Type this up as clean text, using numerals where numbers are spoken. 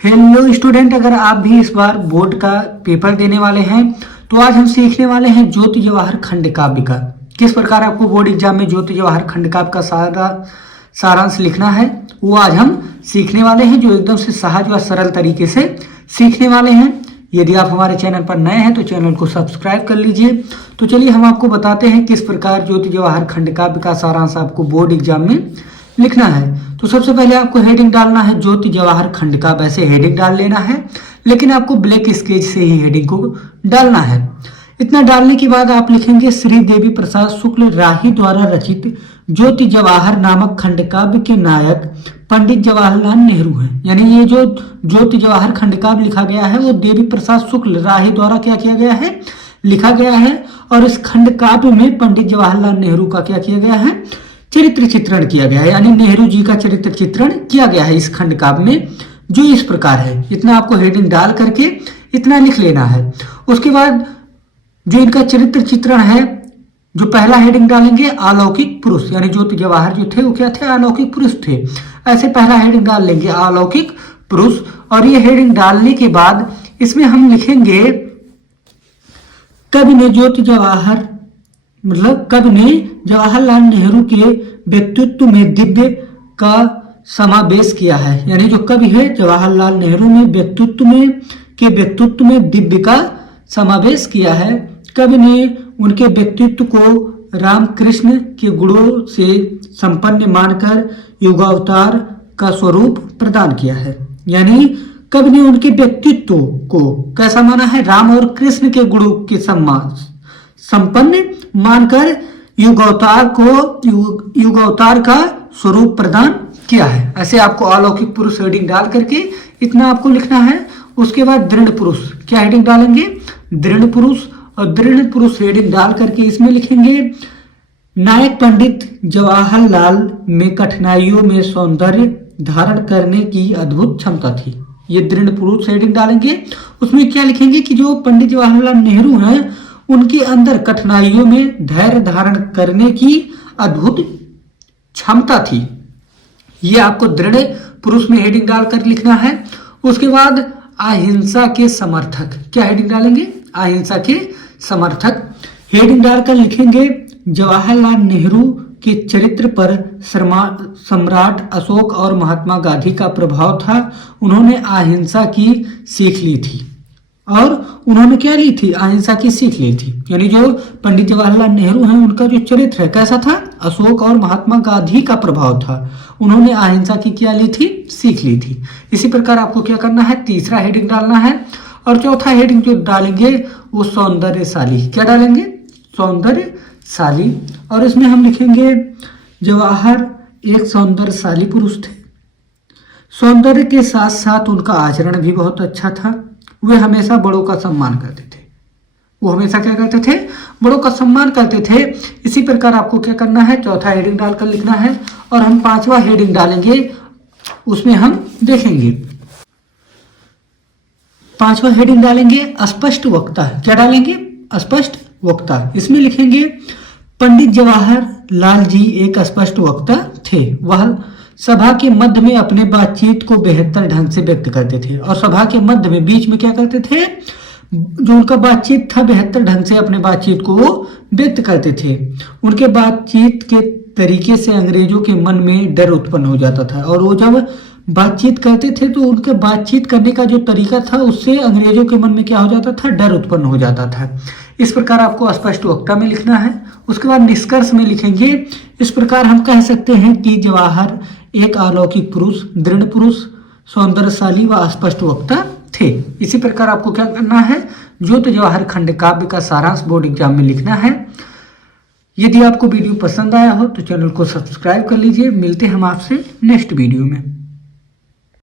Hello student, अगर आप भी इस बार बोर्ड का पेपर देने वाले हैं तो आज हम सीखने वाले हैं ज्योति जवाहर खंड काव्य का। किस प्रकार आपको बोर्ड एग्जाम में ज्योति जवाहर खंड काव्य का सारांश लिखना है वो आज हम सीखने वाले हैं, जो एकदम से सहज व सरल तरीके से सीखने वाले हैं। यदि आप हमारे चैनल पर नए हैं तो चैनल को सब्सक्राइब कर लीजिए। तो चलिए हम आपको बताते हैं किस प्रकार ज्योति जवाहर खंड काव्य का सारांश आपको बोर्ड एग्जाम में लिखना है। तो सबसे पहले आपको हेडिंग डालना है ज्योति जवाहर खंड काव्य, ऐसे हेडिंग डाल लेना है, लेकिन आपको ब्लैक स्केच से ही हेडिंग को डालना है। इतना डालने के बाद आप लिखेंगे श्री देवी प्रसाद शुक्ल राही द्वारा रचित ज्योति जवाहर नामक खंड काव्य के नायक पंडित जवाहरलाल नेहरू हैं। यानी ये जो ज्योति जवाहर खंड काव्य लिखा गया है वो देवी प्रसाद शुक्ल राही द्वारा क्या किया गया है, लिखा गया है। और इस खंड काव्य में पंडित जवाहरलाल नेहरू का क्या किया गया है, चरित्र चित्रण किया गया है। यानी नेहरू जी का चरित्र चित्रण किया गया है इस खंड काव्य में, जो इस प्रकार है। इतना आपको हेडिंग डाल करके इतना लिख लेना है। उसके बाद जो इनका चरित्र चित्रण है, जो पहला हेडिंग डालेंगे अलौकिक पुरुष, यानी ज्योति जवाहर जो थे वो क्या थे, अलौकिक पुरुष थे। ऐसे पहला हेडिंग डाल लेंगे अलौकिक पुरुष। और ये हेडिंग डालने के बाद इसमें हम लिखेंगे कवि ने ज्योति जवाहर कवि ने जवाहरलाल नेहरू के व्यक्तित्व में दिव्य का समावेश किया है। यानी जो कवि है जवाहरलाल नेहरू ने व्यक्तित्व में दिव्य का समावेश किया है। कवि ने उनके व्यक्तित्व को रामकृष्ण के गुणों से संपन्न मानकर युगावतार का स्वरूप प्रदान किया है। यानी कवि ने उनके व्यक्तित्व को कैसा माना है, राम और कृष्ण के गुणों के संपन्न मानकर युगावतार का स्वरूप प्रदान किया है। ऐसे आपको अलौकिक पुरुष हेडिंग डाल करके इतना आपको लिखना है। उसके बाद दृढ़ पुरुष, क्या हेडिंग डालेंगे, दृढ़ पुरुष। और दृढ़ पुरुष हेडिंग डाल करके इसमें लिखेंगे नायक पंडित जवाहरलाल में कठिनाइयों में सौंदर्य धारण करने की अद्भुत क्षमता थी। ये दृढ़ पुरुष हेडिंग डालेंगे। उसमें क्या लिखेंगे कि जो पंडित जवाहरलाल नेहरू हैं उनके अंदर कठिनाइयों में धैर्य धारण करने की अद्भुत क्षमता थी। ये आपको दृढ़ पुरुष में हेडिंग डालकर लिखना है। उसके बाद अहिंसा के समर्थक, क्या हेडिंग डालेंगे, अहिंसा के समर्थक हेडिंग डालकर लिखेंगे जवाहरलाल नेहरू के चरित्र पर सम्राट अशोक और महात्मा गांधी का प्रभाव था। उन्होंने अहिंसा की सीख ली थी। और उन्होंने क्या ली थी, अहिंसा की सीख ली थी। यानी जो पंडित जवाहरलाल नेहरू हैं उनका जो चरित्र है कैसा था, अशोक और महात्मा गांधी का प्रभाव था। उन्होंने अहिंसा की क्या ली थी, सीख ली थी। इसी प्रकार आपको क्या करना है, तीसरा हेडिंग डालना है। और चौथा हेडिंग जो डालेंगे वो सौंदर्यशाली, क्या डालेंगे, सौंदर्यशाली। और इसमें हम लिखेंगे जवाहर एक सौंदर्यशाली पुरुष थे। सौंदर्य के साथ साथ उनका आचरण भी बहुत अच्छा था। वे हमेशा बड़ों का सम्मान करते थे। वो हमेशा क्या करते थे, बड़ों का सम्मान करते थे। इसी प्रकार आपको क्या करना है, चौथा हेडिंग डालकर लिखना है। और हम पांचवा हेडिंग डालेंगे, उसमें हम देखेंगे पांचवा हेडिंग डालेंगे अस्पष्ट वक्ता। क्या डालेंगे, अस्पष्ट वक्ता। इसमें लिखेंगे पंडित जवाहरलाल जी एक अस्पष्ट वक्ता थे। वह सभा के मध्य में अपने बातचीत को बेहतर ढंग से व्यक्त करते थे। और सभा के मध्य में बीच में क्या करते थे, जो उनका बातचीत था बेहतर ढंग से अपने बातचीत को वो व्यक्त करते थे। उनके बातचीत के तरीके से अंग्रेजों के मन में डर उत्पन्न हो जाता था। और वो जब बातचीत करते थे तो उनके बातचीत करने का जो तरीका था उससे अंग्रेजों के मन में क्या हो जाता था, डर उत्पन्न हो जाता था। इस प्रकार आपको स्पष्ट वक्ता में लिखना है। उसके बाद निष्कर्ष में लिखेंगे इस प्रकार हम कह सकते हैं कि जवाहर एक अलौकिक पुरुष, दृढ़ पुरुष, सौंदर्यशाली व स्पष्ट वक्ता थे। इसी प्रकार आपको क्या करना है, ज्योति जवाहर खंड काव्य का सारांश बोर्ड एग्जाम में लिखना है। यदि आपको वीडियो पसंद आया हो तो चैनल को सब्सक्राइब कर लीजिए। मिलते हैं हम आपसे नेक्स्ट वीडियो में।